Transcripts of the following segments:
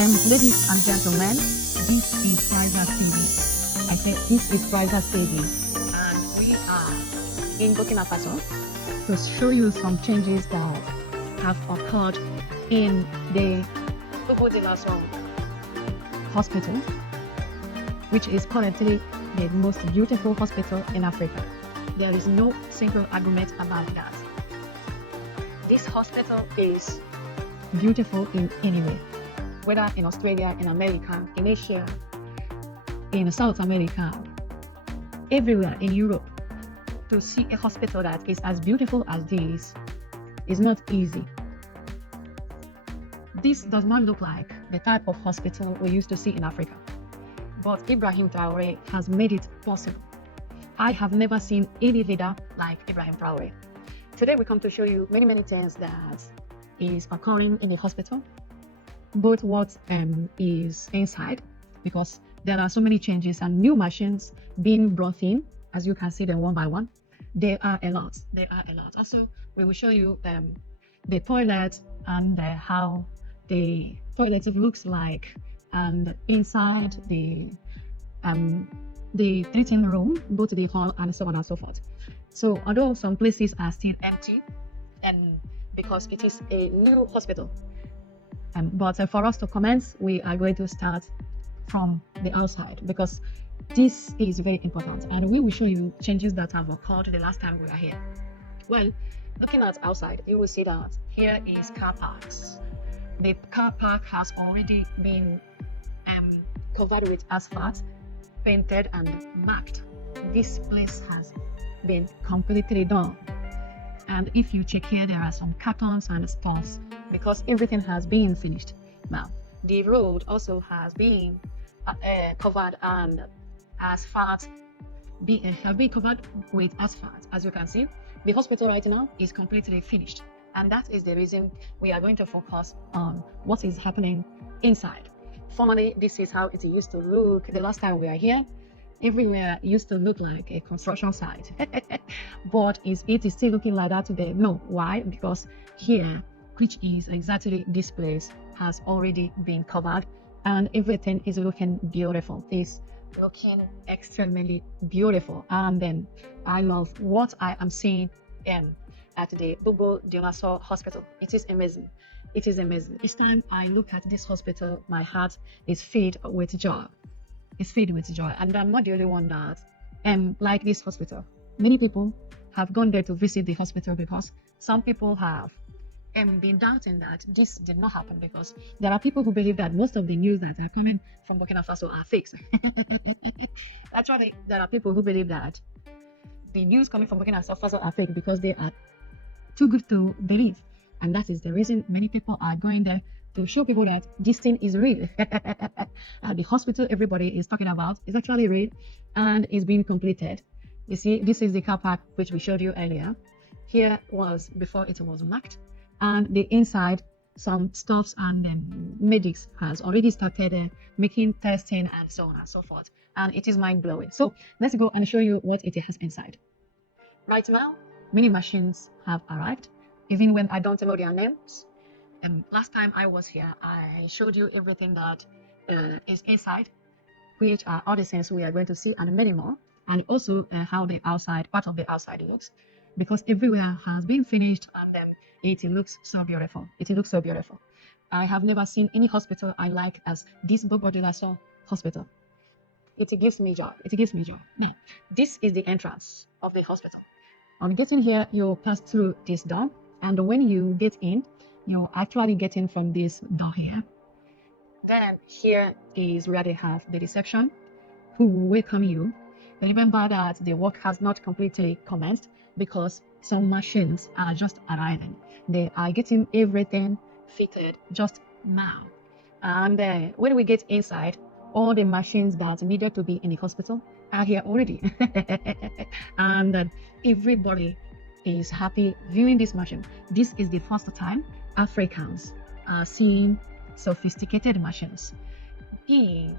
Ladies and gentlemen, this is Private TV. I said this is Private TV, and we are in Burkina Faso to show you some changes that have occurred in the Bobo-Dioulasso hospital, which is currently the most beautiful hospital in Africa. There is no single argument about that. This hospital is beautiful in any way, whether in Australia, in America, in Asia, in South America, everywhere in Europe. To see a hospital that is as beautiful as this is not easy. This does not look like the type of hospital we used to see in Africa, but Ibrahim Traoré has made it possible. I have never seen any leader like Ibrahim Traoré. Today we come to show you many things that is occurring in the hospital, both what is inside, because there are so many changes and new machines being brought in. As you can see them one by one, there are a lot. Also, we will show you the toilet and how the toilet looks like, and inside the treating room, both the hall and so on and so forth. So although some places are still empty, because it is a new hospital, but for us to commence, we are going to start from the outside, because this is very important, and we will show you changes that have occurred the last time we were here. Well, looking at outside, you will see that here is car parks. The car park has already been covered with asphalt, painted and marked. This place has been completely done, and if you check here, there are some cartons and stuff, because everything has been finished. Now, the road also has been covered, and asphalt have been covered with asphalt. As you can see, the hospital right now is completely finished, and that is the reason we are going to focus on what is happening inside. Formerly, this is how it used to look the last time we were here. Everywhere used to look like a construction site. But it is still looking like that today? No. Why? Because here, which is exactly this place, has already been covered, and everything is looking beautiful. It's looking extremely beautiful, and then I love what I am seeing at the Bobo-Dioulasso hospital. It is amazing. It is amazing. Each time I look at this hospital, my heart is filled with joy. It's filled with joy, and I'm not the only one that like this hospital. Many people have gone there to visit the hospital, because some people have been doubting that this did not happen, because there are people who believe that most of the news that are coming from Burkina Faso are fakes. Actually, there are people who believe that the news coming from Burkina Faso are fake because they are too good to believe, and that is the reason many people are going there to show people that this thing is real. The hospital everybody is talking about is actually real and is being completed. You see, this is the car park which we showed you earlier. Here was before it was marked, and the inside, some stuffs and medics has already started making testing and so on and so forth, and it is mind-blowing. So let's go and show you what it has inside. Right now, many machines have arrived, even when I don't know their names. Last time I was here, I showed you everything that is inside, which are all the things we are going to see, and many more, and also how the outside, part of the outside looks, because everywhere has been finished, and it looks so beautiful. It looks so beautiful. I have never seen any hospital I like as this Bobo-Dioulasso hospital. It gives me joy. It gives me joy. Now, this is the entrance of the hospital. On getting here, you pass through this door, and when you get in, you actually get in from this door here. Then here is where they have the reception, who will welcome you. Remember that the work has not completely commenced, because some machines are just arriving. They are getting everything fitted just now. And when we get inside, all the machines that needed to be in the hospital are here already. And everybody is happy viewing this machine. This is the first time Africans are seeing sophisticated machines being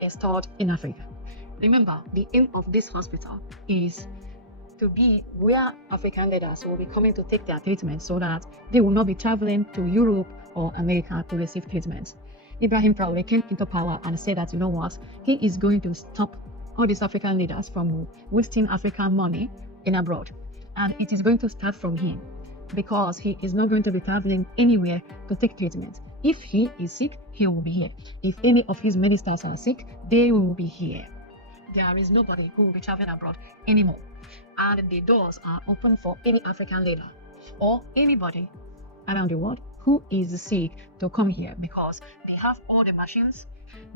installed in Africa. Remember, the aim of this hospital is to be where African leaders will be coming to take their treatment so that they will not be traveling to Europe or America to receive treatment. Ibrahim Traoré came into power and said that, you know what, he is going to stop all these African leaders from wasting African money in abroad. And it is going to start from him because he is not going to be traveling anywhere to take treatment. If he is sick, he will be here. If any of his ministers are sick, they will be here. There is nobody who will be traveling abroad anymore. And the doors are open for any African leader or anybody around the world who is sick to come here because they have all the machines,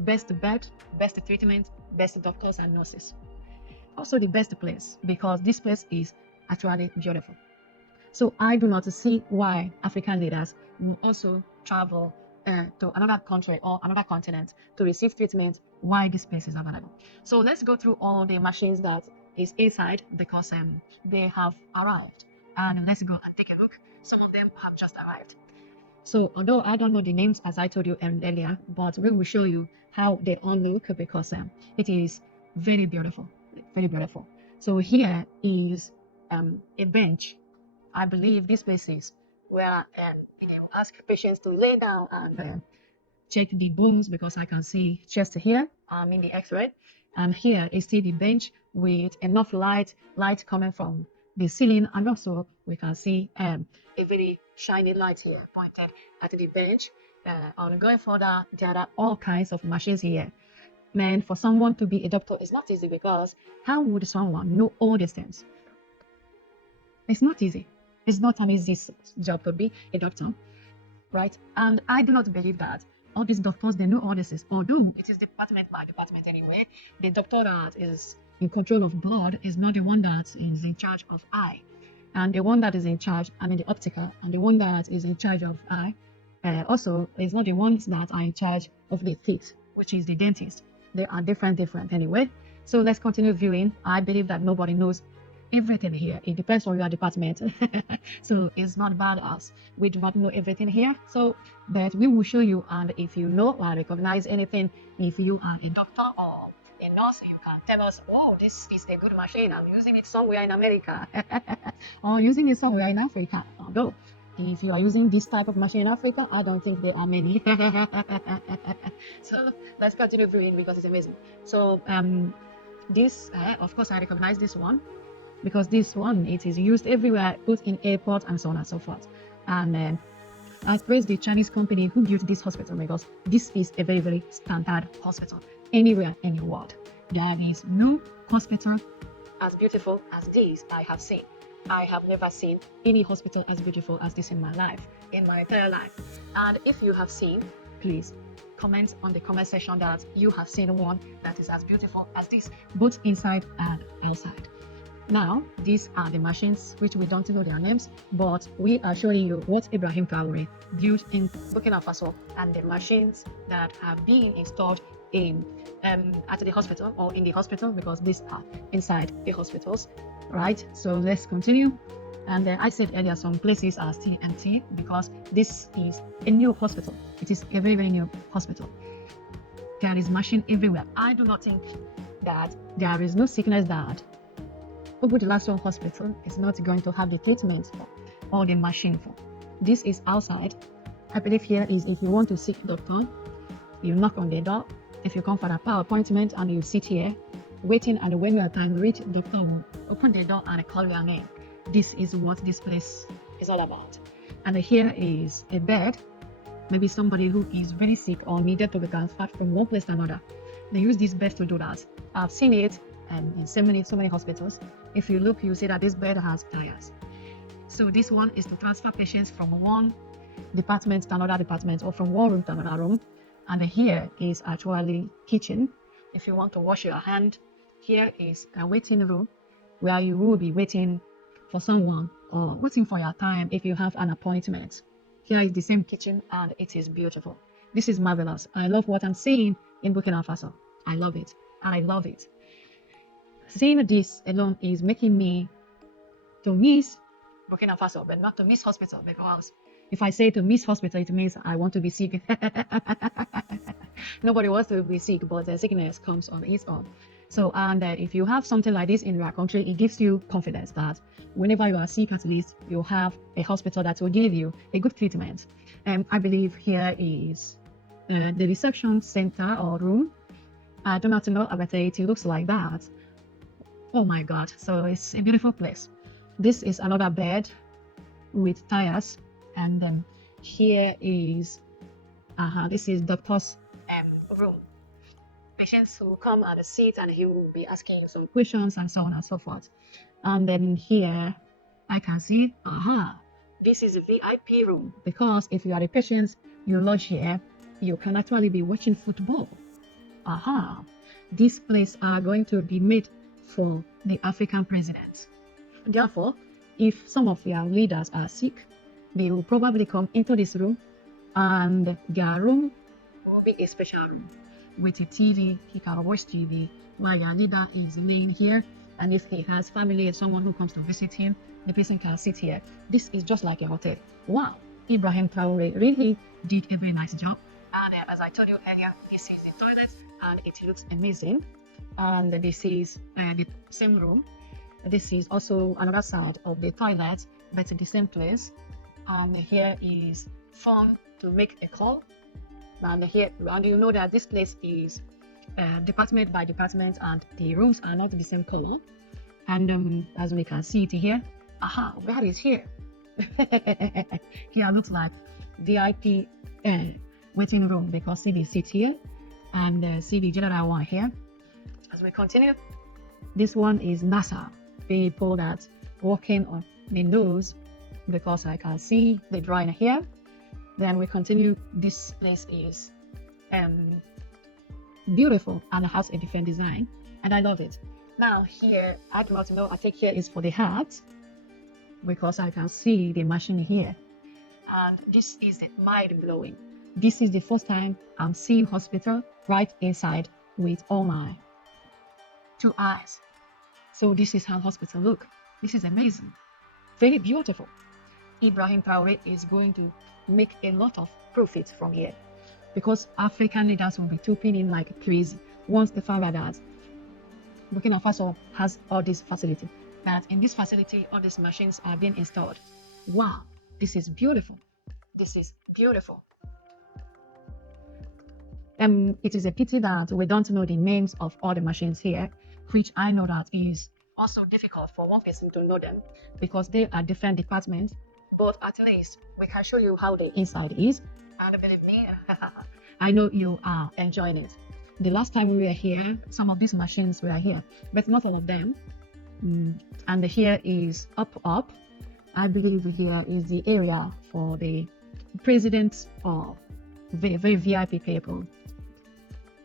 best bed, best treatment, best doctors and nurses. Also the best place because this place is actually beautiful. So I do not see why African leaders will also travel to another country or another continent to receive treatment while this place is available. So let's go through all the machines that is inside because they have arrived. And let's go and take a look. Some of them have just arrived. So although I don't know the names as I told you earlier, but we will show you how they all look because it is very beautiful, very beautiful. So here is a bench. I believe this place is where ask patients to lay down and check the bones because I can see chest here in the x-ray, and here is still the bench with enough light coming from the ceiling, and also we can see a very shiny light here pointed at the bench. On going further, there are all kinds of machines here. Man, for someone to be a doctor is not easy because how would someone know all these things? It's not easy. It's not an easy job to be a doctor, right? And I do not believe that all these doctors, they know all this, although it is department by department anyway. The doctor that is in control of blood is not the one that is in charge of eye. And the one that is in charge, the optical, and the one that is in charge of eye, also is not the ones that are in charge of the teeth, which is the dentist. They are different anyway. So let's continue viewing. I believe that nobody knows everything here. It depends on your department. So it's not bad as we do not know everything here. So but we will show you, and if you know or recognize anything, if you are a doctor or a nurse, you can tell us, oh, this is a good machine, I'm using it somewhere in America or using it somewhere in Africa. Although if you are using this type of machine in Africa, I don't think there are many. So let's continue viewing because it's amazing. So this of course I recognize this one because this one, it is used everywhere, both in airports and so on and so forth. And I praise the Chinese company who built this hospital because this is a very, very standard hospital anywhere in the world. There is no hospital as beautiful as this I have seen. I have never seen any hospital as beautiful as this in my life, in my entire life. And if you have seen, please comment on the comment section that you have seen one that is as beautiful as this, both inside and outside. Now, these are the machines which we don't know their names, but we are showing you what Ibrahim Traoré built in Burkina Faso and the machines that have been installed in at the hospital or in the hospital because these are inside the hospitals, right? So let's continue. And I said earlier some places are still empty because this is a new hospital. It is a very, very new hospital. There is machine everywhere. I do not think that there is no sickness that Bobo-Dioulasso hospital is not going to have the treatment for or the machine for. This is outside. I believe here is if you want to see a doctor, you knock on the door. If you come for a power appointment and you sit here waiting, and when your time reach, the doctor will open the door and call your name. This is what this place is all about. And here is a bed. Maybe somebody who is very sick or needed to be transferred from one place to another. They use this bed to do that. I've seen it in so many hospitals. If you look, you see that this bed has tires. So this one is to transfer patients from one department to another department or from one room to another room. And here is actually kitchen. If you want to wash your hand, here is a waiting room where you will be waiting for someone or waiting for your time if you have an appointment. Here is the same kitchen and it is beautiful. This is marvelous. I love what I'm seeing in Burkina Faso. I love it and I love it. Seeing this alone is making me to miss Burkina Faso, but not to miss hospital, because if I say to miss hospital, it means I want to be sick. Nobody wants to be sick, but the sickness comes on its own. So, and if you have something like this in your country, it gives you confidence that whenever you are sick, at least you have a hospital that will give you a good treatment. I believe here is the reception center or room. I do not know about it. It looks like that. Oh my God. So it's a beautiful place. This is another bed with tires. And then here is, this is doctor's room. Patients who come at the seat and he will be asking you some questions and so on and so forth. And then here I can see, this is a VIP room, because if you are a patient, you lodge here, you can actually be watching football. These places are going to be made for the African presidents. Therefore, if some of your leaders are sick, they will probably come into this room, and their room will be a special room with a TV. He can watch TV while your leader is laying here. And if he has family and someone who comes to visit him, the person can sit here. This is just like a hotel. Wow, Ibrahim Traoré really did a very nice job. And as I told you earlier, this is the toilet and it looks amazing. And this is the same room. This is also another side of the toilet, but in the same place. And here is phone to make a call. And here, and you know that this place is department by department, and the rooms are not the same color. And as we can see it here, where is here? Here looks like VIP waiting room, because see the seat here and see the general one here. As we continue, this one is NASA, people that working on the nose, because I can see the drawing here. Then we continue. This place is beautiful and has a different design, and I love it. Now here, I do not know, I think here is for the heart, because I can see the machine here. And this is mind-blowing. This is the first time I'm seeing hospital right inside with all my 2 eyes. So this is how hospital look. This is amazing. Very beautiful. Ibrahim Traoré is going to make a lot of profit from here, because African leaders will be trooping in like crazy once they find out that Burkina Faso has all this facility, that in this facility all these machines are being installed. Wow, this is beautiful. This is beautiful. It is a pity that we don't know the names of all the machines here, which I know that is also difficult for one person to know them, because they are different departments. But at least we can show you how the inside is, and believe me, I know you are enjoying it. The last time we were here, some of these machines were here, but not all of them. And here is up. I believe here is the area for the presidents or very VIP people,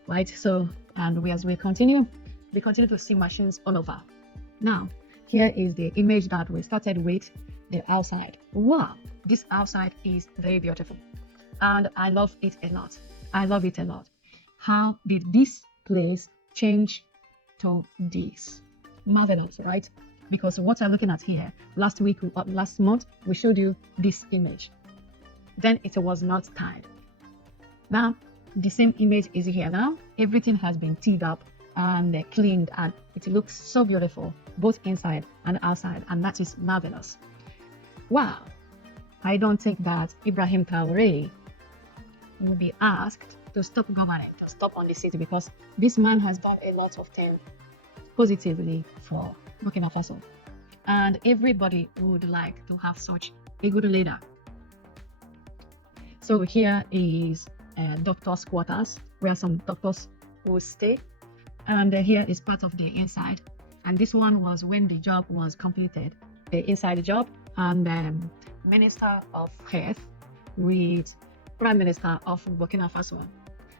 right? So, and as we continue to see machines all over. Now, here is the image that we started with, the outside. Wow, this outside is very beautiful, and I love it a lot. I love it a lot. How did this place change to this? Marvelous, right? Because what I'm looking at here, last month, we showed you this image. Then it was not tied. Now, the same image is here now. Everything has been teed up and cleaned, and it looks so beautiful, both inside and outside, and that is marvelous. Wow, I don't think that Ibrahim Traoré will be asked to stop governing, to stop on the city, because this man has done a lot of things positively for Burkina Faso. And everybody would like to have such a good leader. So here is doctor's quarters, where some doctors will stay. And here is part of the inside. And this one was when the job was completed, the inside job. And Minister of Health with Prime Minister of Burkina Faso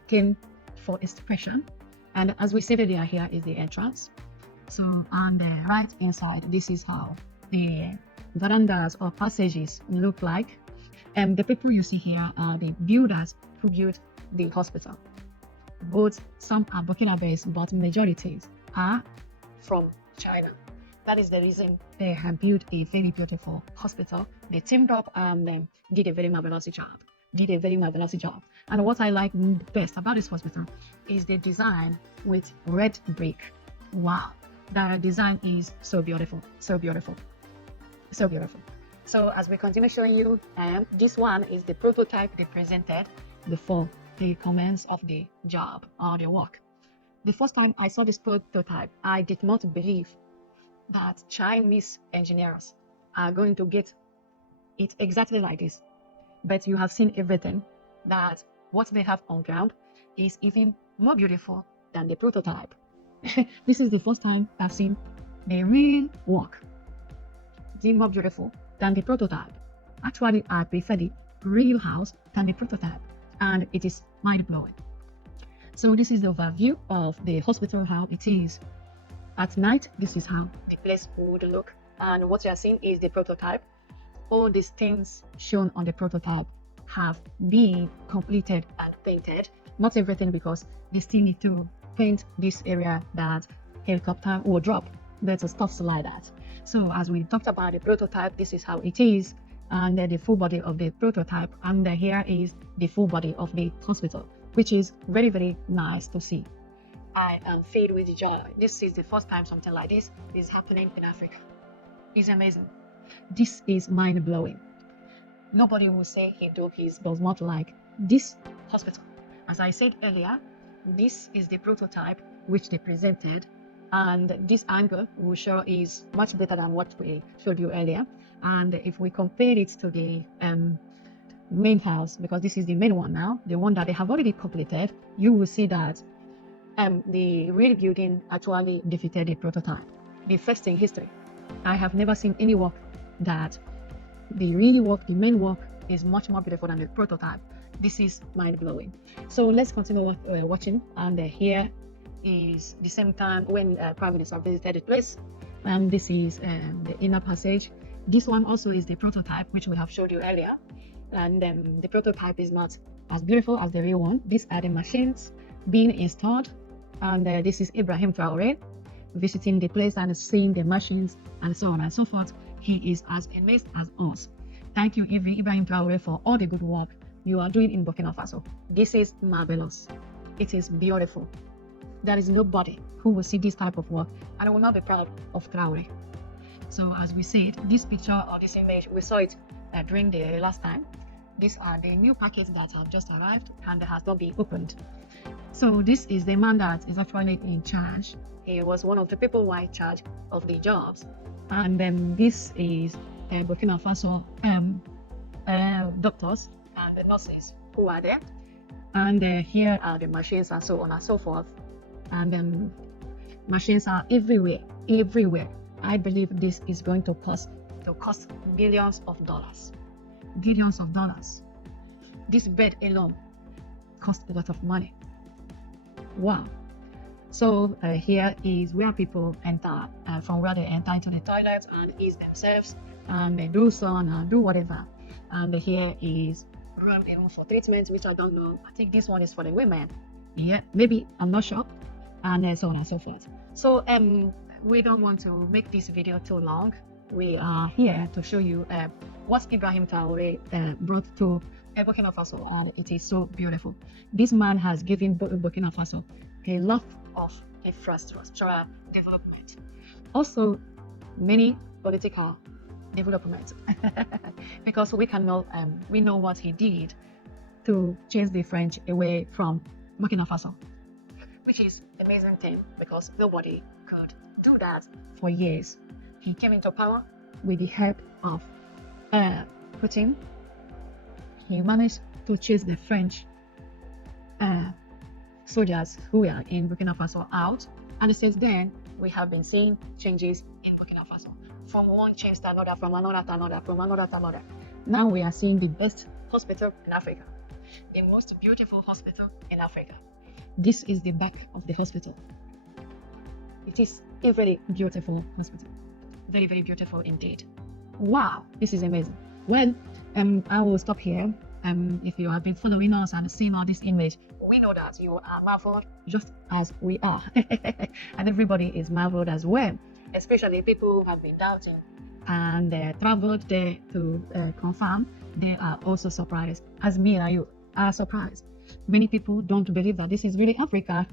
came for inspection. And as we said earlier, here is the entrance. So on the right inside, this is how the verandas or passages look like. And the people you see here are the builders who built the hospital. Both some are Burkina based, but majorities are from China. That is the reason they have built a very beautiful hospital. They teamed up and did a very marvelous job. And what I like best about this hospital is the design with red brick. Wow, the design is so beautiful, so beautiful, so beautiful. So as we continue showing you, this one is the prototype they presented before the commence of the job or the work. The first time I saw this prototype, I did not believe that Chinese engineers are going to get it exactly like this. But you have seen everything, that what they have on ground is even more beautiful than the prototype. This is the first time I've seen the real work being more beautiful than the prototype. Actually, I prefer the real house than the prototype, and it is mind-blowing. So this is the overview of the hospital, how it is at night. This is how the place would look, and what you are seeing is the prototype. All these things shown on the prototype have been completed and painted. Not everything, because they still need to paint this area that helicopter will drop. There's stuff like that. So as we talked about the prototype, this is how it is, and the full body of the prototype, and here is the full body of the hospital, which is very, very nice to see. I am filled with joy. This is the first time something like this is happening in Africa. It's amazing. This is mind-blowing. Nobody will say he does not like this hospital. As I said earlier, this is the prototype which they presented, and this angle will show is much better than what we showed you earlier. And if we compare it to the main house, because this is the main one now, the one that they have already completed, you will see that the real building actually defeated the prototype. The first in history. I have never seen any work that the real work, the main work, is much more beautiful than the prototype. This is mind-blowing. So let's continue watching, and here is the same time when Prime Minister visited the place, and this is the inner passage. This one also is the prototype which we have showed you earlier, and the prototype is not as beautiful as the real one. These are the machines being installed, and this is Ibrahim Traoré visiting the place and seeing the machines and so on and so forth. He is as amazed as us. Thank you, Ibrahim Traoré, for all the good work you are doing in Burkina Faso. This is marvelous. It is beautiful. There is nobody who will see this type of work and will not be proud of Traoré. So as we said, this picture or this image, we saw it during the last time. These are the new packets that have just arrived and has not been opened. So this is the man that is actually in charge. He was one of the people who are in charge of the jobs. And then this is Burkina Faso doctors and the nurses who are there. And here are the machines and so on and so forth. And then machines are everywhere, everywhere. I believe this is going to cost billions of dollars. Billions of dollars. This bed alone costs a lot of money. Wow. So here is where people enter, from where they enter into the toilet and ease themselves, and they do so and do whatever. And here is room even for treatment, which I don't know. I think this one is for the women. Yeah, maybe, I'm not sure. And so on and so forth. So we don't want to make this video too long. We are here to show you what Ibrahim Traoré brought to Burkina Faso, and it is so beautiful. This man has given Burkina Faso a lot of infrastructural development, also many political development, because we know what he did to chase the French away from Burkina Faso, which is an amazing thing because nobody could do that for years. He came into power with the help of Putin. He managed to chase the French soldiers who were in Burkina Faso out, and since then we have been seeing changes in Burkina Faso, from one change to another, from another to another, from another to another. Now we are seeing the best hospital in Africa, the most beautiful hospital in Africa. This is the back of the hospital. It is a very beautiful hospital, very, very beautiful indeed. Wow, this is amazing. Well, I will stop here. If you have been following us and seen all this image, we know that you are marveled just as we are. And everybody is marveled as well, especially people who have been doubting and traveled there to confirm. They are also surprised, as me and you are surprised. Many people don't believe that this is really Africa.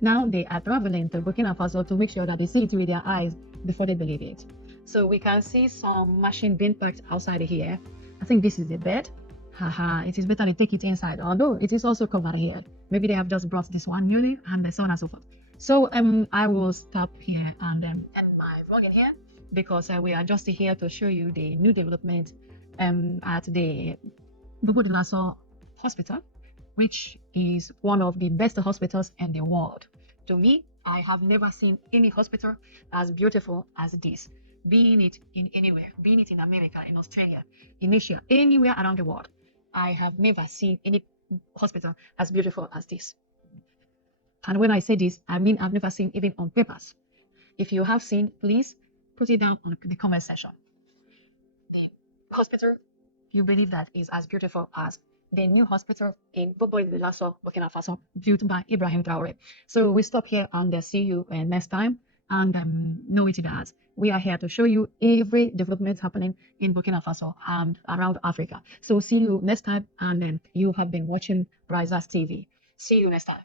Now they are traveling to Burkina Faso to make sure that they see it with their eyes before they believe it. So we can see some machine being packed outside here. I think this is a bed. Haha, it is better to take it inside, although it is also covered here. Maybe they have just brought this one newly and so on and so forth. So I will stop here and end my vlogging here, because we are just here to show you the new development at the Bobo-Dioulasso hospital, which is one of the best hospitals in the world. To me, I have never seen any hospital as beautiful as this, being it in anywhere, being it in America, in Australia, in Asia, anywhere around the world. I have never seen any hospital as beautiful as this. And when I say this, I mean I've never seen even on papers. If you have seen, please put it down on the comment section. The hospital you believe that is as beautiful as the new hospital in Bobo-Dioulasso, Burkina Faso, built by Ibrahim Traoré. So we stop here and see you next time. And know it as we are here to show you every development happening in Burkina Faso and around Africa. So see you next time, and you have been watching Brazas TV. See you next time.